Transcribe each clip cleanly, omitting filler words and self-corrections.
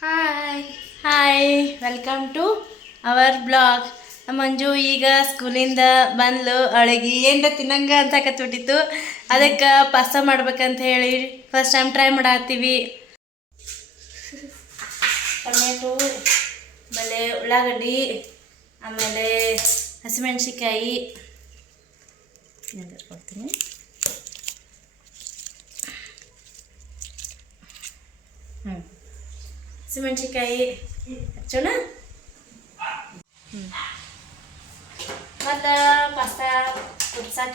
Hi hi welcome to our blog. Manju ಈಗ ಸ್ಕೂಲಿಂದ ಬಂದ್ಲು. ಅವಳಿಗೆ ಏನರ ತಿನ್ನಂಗ ಅಂತ ಕತ್ಬಿಟ್ಟಿತ್ತು. ಅದಕ್ಕೆ ಪಾಸ್ತಾ ಮಾಡ್ಬೇಕಂತ ಹೇಳಿ ಫಸ್ಟ್ ಟೈಮ್ ಟ್ರೈ ಮಾಡತ್ತೀವಿ. ಟೊಮೆಟೊ, ಆಮೇಲೆ ಉಳ್ಳಾಗಡ್ಡಿ, ಆಮೇಲೆ ಹಸಿಮೆಣ್ಸಿಕಾಯಿ ಕೊಡ್ತೀನಿ. ಹಸಿಮೆಣ್ಸಿಕಾಯಿ ಹಚ್ಚೋಣ. ಮತ್ತು ಪಾಸ್ತಾ ಕುದ್ಸಾಕ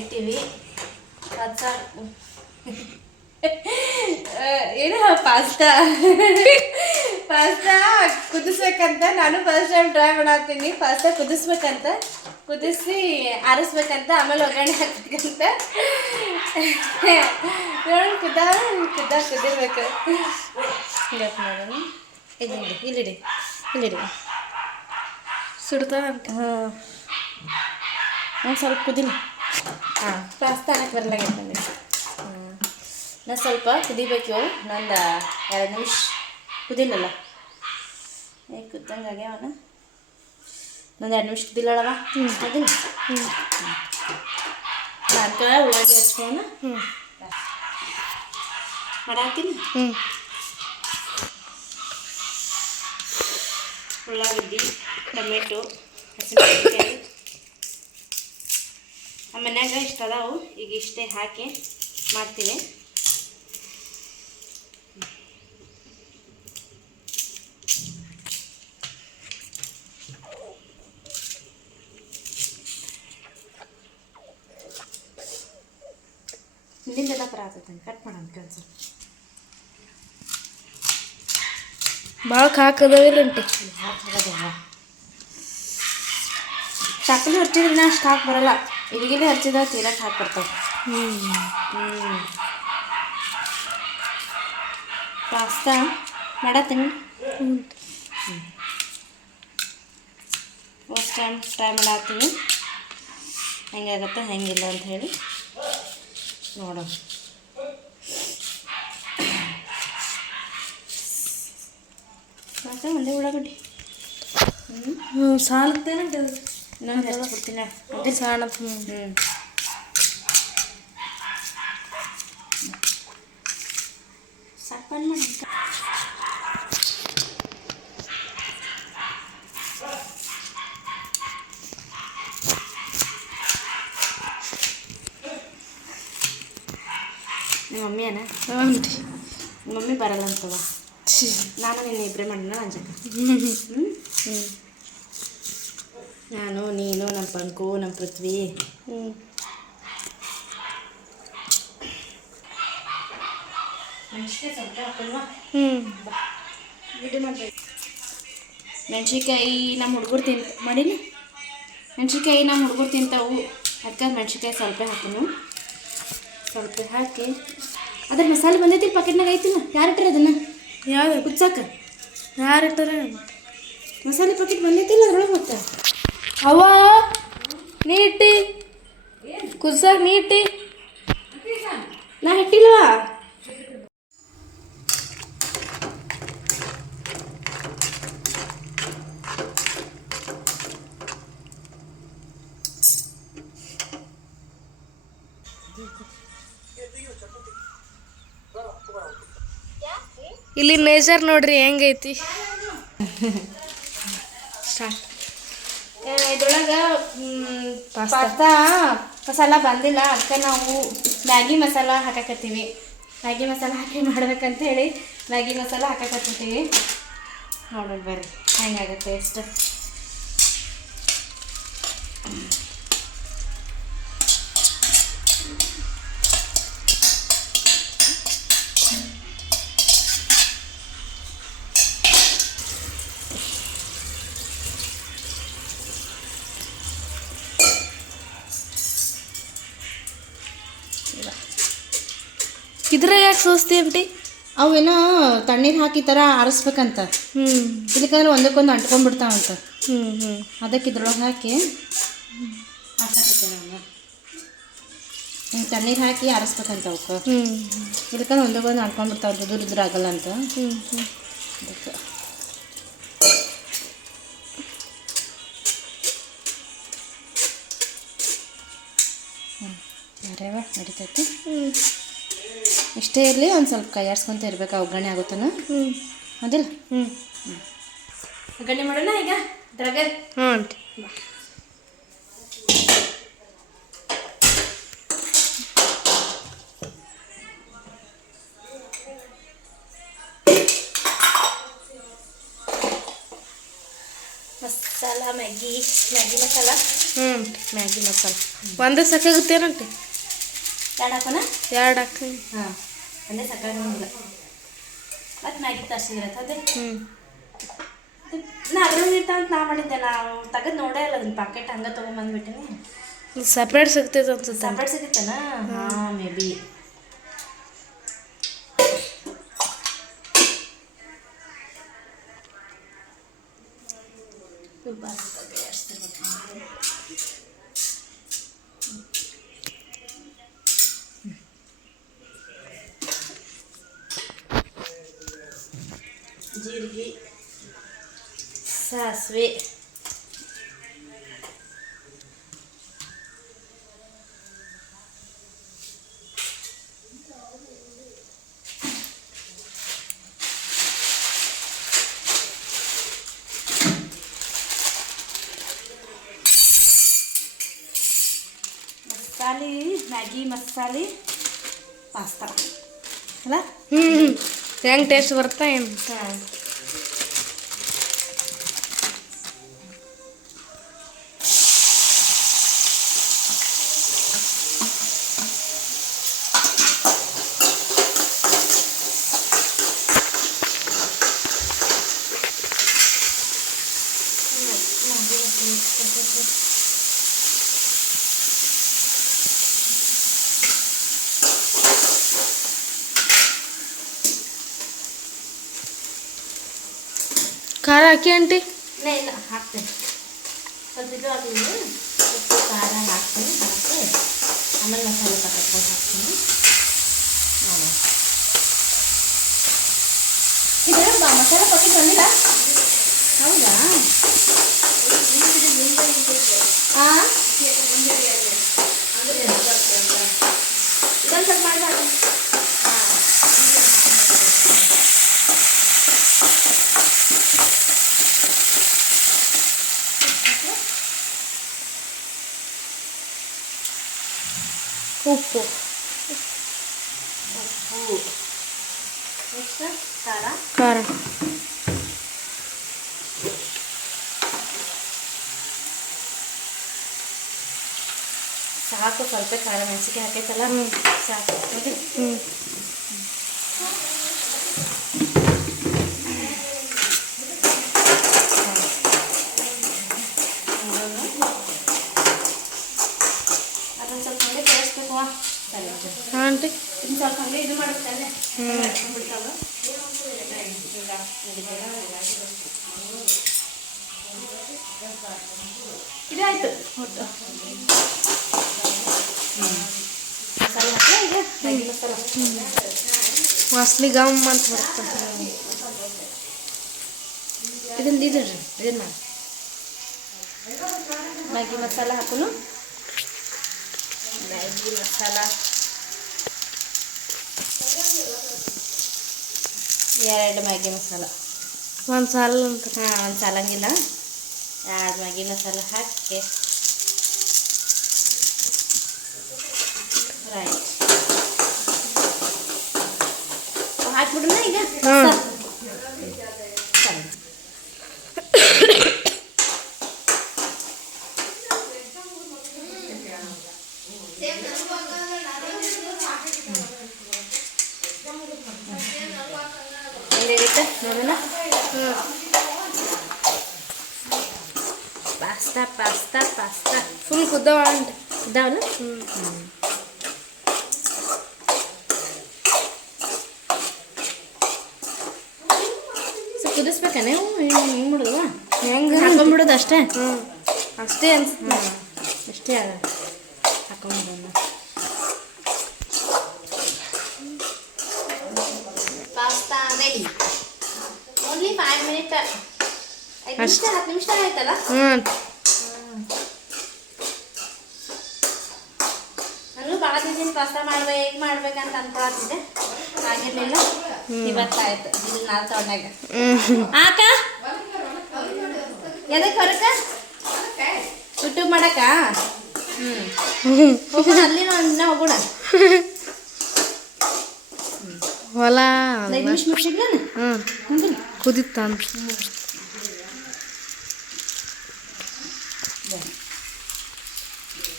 ಇಟ್ಟಿವಿ. ಏನು ಪಾಸ್ತಾ ಪಾಸ್ತಾ ಕುದಿಸ್ಬೇಕಂತ ನಾನು ಫಸ್ಟ್ ಟೈಮ್ ಟ್ರೈ ಮಾಡತ್ತೀನಿ. ಪಾಸ್ತಾ ಕುದಿಸ್ಬೇಕಂತ, ಕುದಿಸಿ ಆರಿಸ್ಬೇಕಂತ, ಆಮೇಲೆ ಒಗ್ಗರಣೆ ಹಾಕ್ಬೇಕಂತ. ನೋಡಿ ಕುದಿರ್ಬೇಕು. ಹಿಂಗತ್ ಮಾಡೋಣ. ಇಲ್ಲಿಡಿ ಸುಡ್ತಾವ. ಒಂದು ಸ್ವಲ್ಪ ಕುದಿಲಿ. ಪಾಸ್ತಾ ಅನ್ನಕ್ಕೆ ಬರಲಾಗೈತೆ ನನಗೆ. ನಾನು ಸ್ವಲ್ಪ ಕುದಿಬೇಕು. ಇನ್ನೊಂದು 2 ನಿಮಿಷ ಕುದಿಲ್ಲಲ್ಲ. ಕುದ್ದಂಗೆ ಆಗ್ಯಾವನ. ಇನ್ನೊಂದು 2 ನಿಮಿಷ ಕುದಿಲ್ಲಳವ. ಕುದಿಲ್ಲ. ಅದಕ್ಕೆ ಉಳ್ಳಾಗಡ್ಡಿ ಹಚ್ಕೊಂಡು ಮಾಡಾಕ್ತೀನಿ. ಉಳ್ಳಾಗಡ್ಡಿ, ಟೊಮೆಟೊ, ಹಸಿಮೆಣ್ಸಿನ್ಕಾಯಿ ನಮ್ಮ ಮನ್ಯಾಗ ಇಷ್ಟ ಅದಾವು. ಈಗ ಇಷ್ಟೇ ಹಾಕಿ ಮಾಡ್ತೀನಿ. ಇಲ್ಲಿಂದೆಲ್ಲ ಪರ ಆಗ್ತೈತೆ. ಕಟ್ ಮಾಡೋಣ ಕೆಲಸ. ಭಾಳ ಹಾಕದವಿಲ್ಲಂಟಿ. ಚಾಕಲಿ ಹಚ್ಚಿದ್ರೆ ಅಷ್ಟು ಹಾಕಿ ಬರಲ್ಲ. ಇಲ್ಲಿಗೆ ಹಚ್ಚಿದಾಗ ತೀರಕ್ಕೆ ಹಾಕಿ ಬರ್ತಾವೆ. ಪಾಸ್ತಾ ಮಾಡತ್ತೀನಿ. ಫಸ್ಟ್ ಟೈಮ್ ಟ್ರೈ ಮಾಡತ್ತೀವಿ. ಹೆಂಗಾಗತ್ತೆ ಹೆಂಗಿಲ್ಲ ಅಂತ ಹೇಳಿ ನೋಡೋಣ. ಮತ್ತು ಒಂದೇ ಉಳ್ಳಾಗಡ್ಡಿ ಸಾಲತ್ತೇನೆ ಇನ್ನೊಂದು ಎಷ್ಟು ಕೊಡ್ತೀನಿ. ಅದೇ ಸಾಣ. ಸಾಕನ್ ಮಾಡಿ. ನಿಮ್ಮ ಮಮ್ಮಿ ಅಣ್ಣ? ನಿಮ್ಮ ಮಮ್ಮಿ ಬರಲ್ಲ ಅಂತವ. ನಾನು ನಿನ್ನ ಇಬ್ಬರೇ ಮಾಡೋಣ ಅಂಜಕ್ಕ. ನಾನು, ನೀನು, ನಮ್ಮ ಪಂಕು, ನಮ್ಮ ಪೃಥ್ವಿ. ಮೆಣಸಿನ್ಕಾಯಿ ಸ್ವಲ್ಪ ಹಾಕಲ್ವಾ? ಮೆಣಸಿನ್ಕಾಯಿ ನಮ್ಮ ಹುಡುಗರು ಮಾಡೀನಿ. ಮೆಣಸಿನ್ಕಾಯಿ ನಮ್ಮ ಹುಡುಗರು ತಿಂತಾವು. ಅದಕ್ಕೆ ಮೆಣಸಿನ್ಕಾಯಿ ಸ್ವಲ್ಪ ಹಾಕೋಣ. ಸ್ವಲ್ಪ ಹಾಕಿ ಅದ್ರ ಮಸಾಲೆ ಬಂದೈತಿ. ಪಾಕೆಟ್ನಾಗ ಐತಿಲ್ಲ. ಯಾರು ಇಟ್ಟರೆ ಅದನ್ನು? ಯಾವ್ದು ಕುಚ್ಚಾಕ ಯಾರು ಇಟ್ಟಾರೆ? ಮಸಾಲೆ ಪಾಕೆಟ್ ಬಂದೈತಿಲ್ಲ ಅದ್ರೊಳಗೆ. ಮತ್ತೆ ಅವ ನೀಟಿ ಕುದ್ಸಾಕ ನೀಟಿ ನಾ ಇಟ್ಟಿಲ್ವಾ? ಇಲ್ಲಿ ನೇಚರ್ ನೋಡ್ರಿ ಹೆಂಗೈತಿ. ಇದ್ರೊಳಗೆ ಪಾಸ್ತಾ ಮಸಾಲ ಬಂದಿಲ್ಲ. ಅದಕ್ಕೆ ನಾವು ಮ್ಯಾಗಿ ಮಸಾಲ ಹಾಕಕತ್ತೀವಿ. ಮ್ಯಾಗಿ ಮಸಾಲ ಹಾಕಿ ಮಾಡ್ಬೇಕಂತ ಹೇಳಿ ಮ್ಯಾಗಿ ಮಸಾಲ ಹಾಕಕತ್ತೀವಿ. ನೋಡೋಣ ಬರ್ರಿ ಹೆಂಗಾಗುತ್ತೆ ಟೇಸ್ಟ್. ಇದ್ರ ಯಾಕೆ ಸೋಸ್ತಿ ಅಂಟಿ? ಅವೇನೋ ತಣ್ಣೀರು ಹಾಕಿ ಥರ ಆರಿಸ್ಬೇಕಂತ. ಇದಕ್ಕಂದ್ರೆ ಒಂದಕ್ಕೊಂದು ಅಂಟ್ಕೊಂಡ್ಬಿಡ್ತಾವಂತ. ಅದಕ್ಕೆ ಇದ್ರೊಳಗೆ ಹಾಕಿ ಹಾಕತ್ತೆ ನಾನು. ತಣ್ಣೀರು ಹಾಕಿ ಆರಿಸ್ಬೇಕಂತ ಅವಕ್ಕೆ. ಇದಕ್ಕಂದ್ರೆ ಒಂದಕ್ಕೊಂದು ಅಂಟ್ಕೊಂಡ್ಬಿಡ್ತಾವಂತ. ದುರಿದ್ರ ಆಗಲ್ಲ ಅಂತ. ಅದಕ್ಕೆ ಯಾರ್ಯಾವ ನಡೀತೈತಿ. ಇಷ್ಟೇ ಇರಲಿ, ಒಂದು ಸ್ವಲ್ಪ ಕೈ ಆಡ್ಸ್ಕೊತ ಇರ್ಬೇಕು, ಒಗ್ಗರಣೆ ಆಗುತ್ತಾನ. ಅದಿಲ್ಲ. ಒಗ್ಗರಣೆ ಮಾಡೋಣ ಈಗ ಇದ್ರಾಗ. ಹ್ಞೂ aunty. Masala Maggi masala. Maggi masala ಒಂದೇ ಸಾಕಾಗುತ್ತೇನಂಟಿ? ಎರಡು ಹಾಕೋಣ. 2 ಹಾಕಿ. ಹಾಂ, ಒಂದೇ ಸಾಕಾಗಂಗಿಲ್ಲ. ಮತ್ತು ಮ್ಯಾಗಿ ತರಿಸಿದ್ರೆ ಅದೇ. ನಾ ಅದ್ರಲ್ಲಿ ಇರ್ತಾವ ಅಂತ ನಾ ಮಾಡಿದ್ದೆ. ನಾವು ತೆಗೆದು ನೋಡೇ ಇಲ್ಲ ಅದನ್ನ, ಪಾಕೆಟ್ ಹಂಗೆ ತೊಗೊಂಬಂದ್ಬಿಟ್ಟಿನಿ. ಸಪ್ರೇಟ್ ಸಿಗ್ತೈತೆ ಅನ್ಸುತ್ತೆ. ಸಪ್ರೇಟ್ ಸಿಗುತ್ತೇನ? ಹಾಂ, ಮೇ ಬಿ. ಜೀರಿಗೆ, ಸಾಸಿವೆ, ಮಸಾಲೆ, ಮ್ಯಾಗಿ ಮಸಾಲೆ, ಪಾಸ್ತಾ ಅಲ್ಲ? ಹೆಂಗೆ ಟೇಸ್ಟ್ ಬರ್ತಾ ಏನು? ಹಾಂ, ಖಾರ ಹಾಕಿ ಆಂಟಿ? ಇಲ್ಲ ಹಾಕ್ತೇನೆ. ಸ್ವಲ್ಪ ಇದು ಹಾಕಿದ್ವಿ, ಉಪ್ಪು ಖಾರ ಹಾಕ್ತೀನಿ. ಹಾಕಿ ಆಮೇಲೆ ಮಸಾಲೆ ಪಕ್ಕಕ್ಕೆ ಹಾಕ್ತೀನಿ. ನೋಡಿ, ಇದರ ಮಸಾಲೆ ಪಕ್ಕಕ್ಕೆ ಬಂದಿಲ್ಲ. ಹೌದಾ? ಹಾಂ, ಸ್ವಲ್ಪ ಸ್ವಲ್ಪ ಮಾಡಿ ಹಾಕಿ. ಉಪ್ಪು, ಉಪ್ಪು, ನೆಕ್ಸ್ಟ್ ಖಾರ. ಖಾರ. ಸಾಕು, ಸ್ವಲ್ಪ ಖಾರ ಮೆಣಸಿಗೆ ಹಾಕೈತಲ್ಲ, ಸಾಕು. ಅದೊಂದು ಸ್ವಲ್ಪ ಹಂಗೆ ತೋರಿಸ್ಬೇಕು. ಹಾಂ ಆಂಟಿ. ಇನ್ನು ಸ್ವಲ್ಪ ಹಂಗೆ ಇದು ಮಾಡುತ್ತಾನೆ. ಇದಾಯ್ತು ಒಟ್ಟು. ಮಸಾಲೆ ಹಾಕಿ ಈಗ ಮ್ಯಾಗಿ ಮಸಾಲ. ವಾಸನೆ ಗಮ್ ಅಂತ ಬರ್ತದೆ. ಇದನ್ನ ಮಾಡಿ ಮ್ಯಾಗಿ ಮಸಾಲ ಹಾಕೋನು. Maggi masala 2 Maggi masala. ಒಂದು ಸಾಲ ಅಂತ. ಹಾಂ, ಒಂದು ಸಾಲಂಗಿಲ್ಲ. 2 ಮ್ಯಾಗಿ ಮಸಾಲ ಹಾಕಿ ರೈಟ್ ಹಾಕ್ಬಿಡ್ರಣ ಈಗ. ಹಾಂ. ನೋಡೋಣ. ಪಾಸ್ತಾ ಪಾಸ್ತಾ ಪಾಸ್ತಾ ಫುಲ್ ಕುದ್ದವ ಆಂಟಿ. ಇದಾವಲ್ಲ. ಸ್ವಲ್ಪ ಕುದಿಸ್ಬೇಕಾನೆ. ಹಿಂಗೆ ಮಾಡೋದು, ಹೆಂಗೆ ಹಾಕೊಂಡ್ಬಿಡೋದು ಅಷ್ಟೇ. ಅಷ್ಟೇ ಅನ್ಸುತ್ತೆ. ಅಷ್ಟೇ ಅದ ಹಾಕೊಂಡ್ಬಿಡೋಣ. Pasta ready. 5 ಮಿನಿಟ್ 5 ನಿಮಿಷ 10 ನಿಮಿಷ ಆಯ್ತಲ್ಲ. ನಾನು ಭಾಳ ದಿನ ಪಾಸ್ತಾ ಮಾಡ್ಬೇಕಂತ ಅನ್ಕೊಳತ್ತಿದ್ದೆ, ಆಗಿರ್ಲಿಲ್ಲ. ಇವತ್ತಾಯ್ತು ಇಲ್ಲಿ 4 ತಗೊಂಡಾಗ. ಆಕ ಎದಕ್ಕೆ ಹೊರಕ ಯೂಟ್ಯೂಬ್ ಮಾಡಕ? ಹೋಗೋಣ ಅಲ್ಲಿ ಹೋಗೋಣ. ಹೊಲ 5 ನಿಮಿಷ ಮುಗಿಸಿದ್ನ ಕುದಿತ್ತ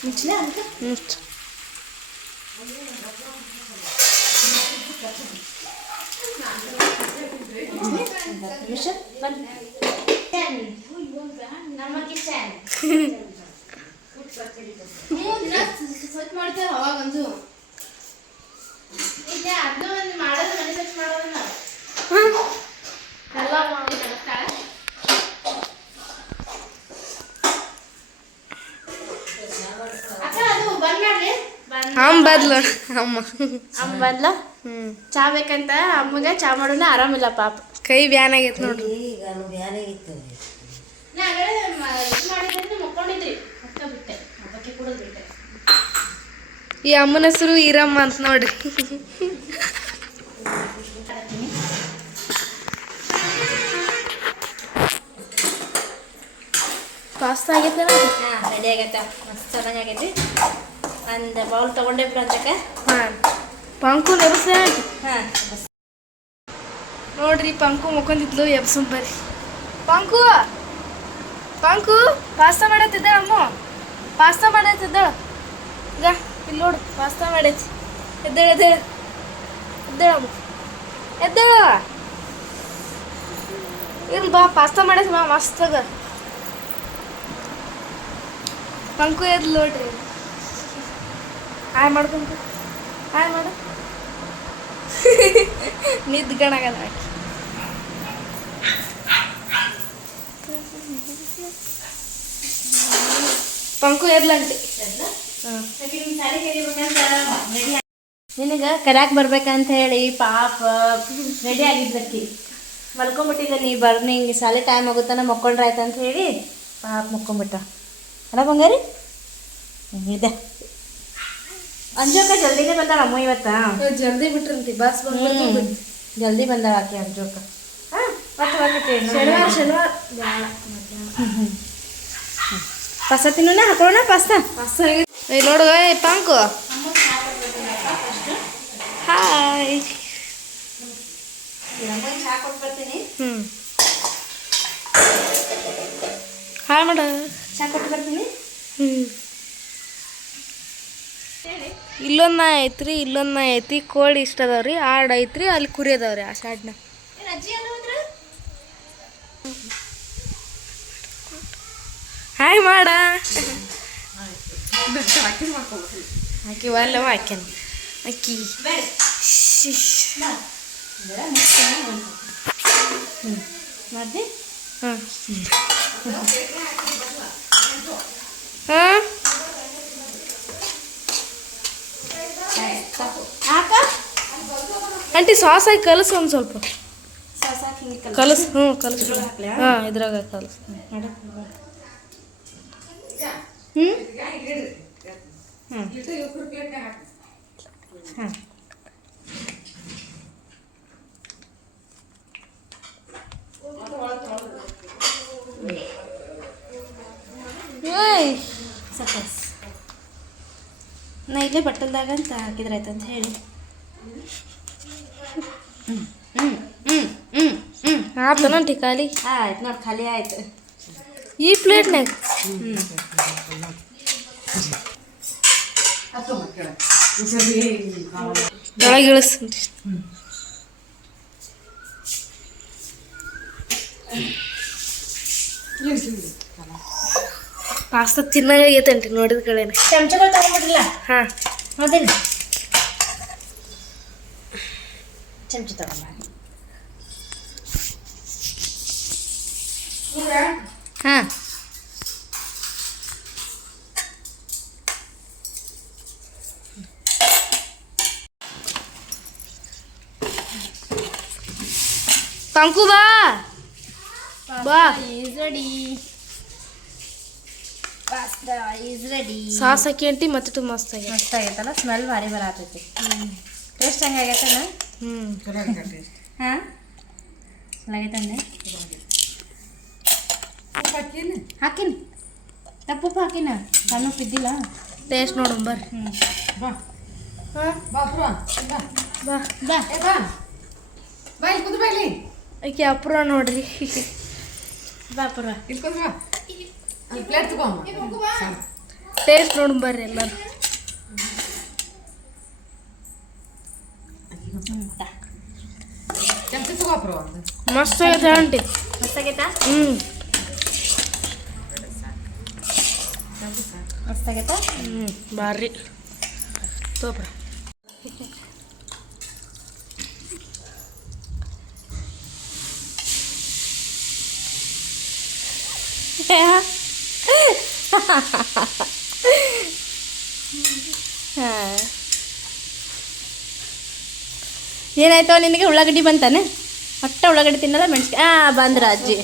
ಮುಚ್ಚಲೇ ಅಂತ ನಿಮಿಷ ಬನ್ನಿ. ನಮ್ಮ ಕಿಚನ್ ಸ್ವಚ್ಛ ಮಾಡ್ತೇವೆ ಅವಾಗಂದು. ಈಗ ಅದನ್ನ ಒಂದು ಮಾಡೋದು, ಮನೆ ಸ್ವಚ್ಛ ಮಾಡೋದನ್ನ ಎಲ್ಲ ಮಾಡಿ ಕಳಿಸ್ತಾಳೆ. ಅಕ್ಕ ಅದು ಬಂದ್ ಮಾಡ್ರಿ. ಬದ್ಲು ಅಮ್ಮ ಬಂದ್ಲ ಚಾ ಬೇಕಂತ ಅಮ್ಮಗೆ ಚಾ ಮಾಡೋಣ. ಆರಾಮಿಲ್ಲ ಪಾಪ, ಕೈ ಬ್ಯಾನ್ ಆಗೈತೆ ನೋಡ್ರಿ. ನಾ ಮಾಡಿದ್ರೆ ಮಕ್ಕೊಂಡಿದ್ರಿ, ಅಕ್ಕ ಬಿಟ್ಟೆ, ಹಬ್ಬಕ್ಕೆ ಕುಡಿದು ಬಿಟ್ಟೆ. ಈ ಅಮ್ಮನ ಹೆಸರು ಈರಮ್ಮ ಅಂತ ನೋಡ್ರಿ. ಪಾಸ್ತಾ ಆಗೈತೆ ರೆಡಿ ಆಗೈತೆ, ಮಸ್ತ್ ಚೆನ್ನಾಗೈತಿ. ಒಂದು ಬೌಲ್ ತೊಗೊಂಡೇ ಬಿಡು ಅಂತಕ್ಕೆ. ಪಂಕು ನೆಬಸ. ಹಾಂ ನೋಡ್ರಿ ಪಂಕು ಮುಕ್ಕೊಂಡಿದ್ಲು, ಎಬ್ಸಂ ಬರ್ರಿ. ಪಂಕು ಪಂಕು ಪಾಸ್ತಾ ಮಾಡತ್ತಿದ್ದ ಅಮ್ಮ, ಪಾಸ್ತಾ ಮಾಡತ್ತಿದ್ದ. ಈಗ ಇಲ್ಲಿ ನೋಡು ಪಾಸ್ತಾ ಮಾಡೈತಿ. ಎದ್ದೇಳ ಎದ್ದೇಳ ಎದ್ದೇಳಮ್ಮ, ಎದ್ದೇಳ. ಇರ್ಲಿ ಬಾ, ಪಾಸ್ತಾ ಮಾಡೈತಿ ಬಾ ಮಸ್ತಾಗ. ಪಂಕು ಎದ್ಲು ನೋಡ್ರಿ. ಹಾಯ್ ಮಾಡ್ಕೊಂತ ಹಾಯ್ ಮಾಡು. ನಿದ್ಗಣಗಲ್ಲ ಆಕಿ. ಪಂಕು ಎದ್ಲಂಟಿ. ನಿನಗೆ ಕರ್ಯಾಕ್ ಬರ್ಬೇಕಂತ ಹೇಳಿ ಪಾಪ ರೆಡಿ ಆಗಿದ್ದಕ್ಕಿ ಮಲ್ಕೊಂಬಿಟ್ಟಿದ್ದೆ. ನೀ ಬರ್ನಿ, ಹಿಂಗೆ ಸಾಲೆ ಟೈಮ್ ಆಗುತ್ತಾನ ಮಕ್ಕೊಂಡ್ರೆ ಆಯ್ತು ಅಂತ ಹೇಳಿ ಪಾಪ ಮಕ್ಕೊಂಬಿಟ್ಟ. ಅಲ್ಲ ಬಂಗಾರಿ ಇದೆ. ಅಂಜೋಕ ಜಲ್ದಿನೇ ಬಂದಾಳ ಅಮ್ಮ ಇವತ್ತ. ಜಲ್ದಿ ಬಿಟ್ರಂತಿ ಬಸ್ ಬಂದ್ಬಿಟ್ಟು. ಜಲ್ದಿ ಬಂದಾಳ ಆಕೆ ಅಂಜೋಕ. ಶನಿವಾರ ಶನಿವಾರ ಪಾಸ್ತಾ ತಿನ್ನೋಣ, ಹಾಕೋಣ ಪಾಸ್ತಾ. ನೋಡುವ ಪಂಕು. ಹಾಯ್ ಚಾ ಕೊಟ್ಬರ್ತೀನಿ. ಹಾಯ್ ಮಾಡ. ಚಾ ಕೊಟ್ಟು ಬರ್ತೀನಿ. ಇಲ್ಲೊಂದು ನಾಯಿ ಐತ್ರಿ, ಇಲ್ಲೊಂದು ನಾಯಿ ಐತಿ. ಕೋಳಿ ಇಷ್ಟ ಅದಾವ್ರಿ, ಆಡ್ ಐತ್ರಿ, ಅಲ್ಲಿ ಕುರಿ ಅದಾವ್ರಿ ಆ ಶಾಡ್ನ. ಹಾಯ್ ಮಾಡ. ಆಕಿ ಒಲ್ಲವ ಆಕ್ಯಾನ ಅಕ್ಕಿ. ಮಾಡ್ದೆ. ಹಾಂ ಹಾಂ ಆಂಟಿ ಸಾಸ್ ಹಾಕಿ ಕಲಸು ಒಂದು ಸ್ವಲ್ಪ. ಕಲಸು. ಕಲಸು. ಹಾಂ ಇದ್ರಾಗ ಕಲಸು. ಸಪಸ್ ನಾ ಇಲ್ಲೇ ಬಟ್ಟಲ್ದಾಗ ಅಂತ ಹಾಕಿದ್ರೆ ಆಯ್ತಂತ ಹೇಳಿ. ಆತನಂಟಿ ಖಾಲಿ. ಆಯ್ತು ನೋಡಿ, ಖಾಲಿ ಆಯ್ತು ಈ ಪ್ಲೇಟ್ನಾಗ. ಒಳಗೆ ಇಳಿಸ್ರಿ. ಪಾಸ್ತಾ ತಿನ್ನಾಗೈತಂಟಿ ನೋಡಿದ ಕಡೆನೆ. ಚಮಚಗಳು ತಗೊಂಡ್ಬಿಡ್ರಲ್ಲ. ಹಾಂ ಹೌದಿಲ್ಲ, ಚಮಚ ತಗೊಂಡ. ಹಾಂ ಪಂಕು ಬಾ. ಬಾ is ready. Pasta is ready. Sauce ಹಾಕಿ ಅಂಟಿ ಮತ್ತೆ ಮಸ್ತ್ ಆಗಿ ಮಸ್ತ್ ಆಗೈತಲ್ಲ, ಸ್ಮೆಲ್ ಭಾರಿ ಬರತೈತಿ. ಟೇಸ್ಟ್ ಹೆಂಗೆ ಆಗೈತಲ್ಲ? ಹಾಂ ಚೆನ್ನಾಗೈತಂದೆ. ಹಾಕಿನಿ ತಪ್ಪು ಹಾಕಿನ, ಸಣ್ಣ ಬಿದ್ದಿಲ್ಲ. ಟೇಸ್ಟ್ ನೋಡು ಬರ್ರಿ. ಬಾ ಬಾ ಬಾ ಆಕೆ ಅಪ್ರ ನೋಡ್ರಿ. ಬಾ ಪುರ. ಟೇಸ್ಟ್ ನೋಡು ಬರ್ರಿ ಎಲ್ಲರೂ. ಮಸ್ತ್ ಆಗೈತೆ ಆಂಟಿ. ಮಸ್ತ್ ಆಗೈತಾ? ಮಸ್ತ್ ಆಗೈತಾ? ಬಾರಿ ತೋಪ್ರ. ಏನಾಯ್ತು ನಿನಗೆ? ಉಳ್ಳಾಗಡ್ಡಿ ಬಂತಾನೆ? ಒಟ್ಟ ಉಳ್ಳಾಗಡ್ಡಿ ತಿನ್ನಲ್ಲ, ಮೆಣಸಿಗೆ ಬಂದ್ರ ಅಜ್ಜಿ.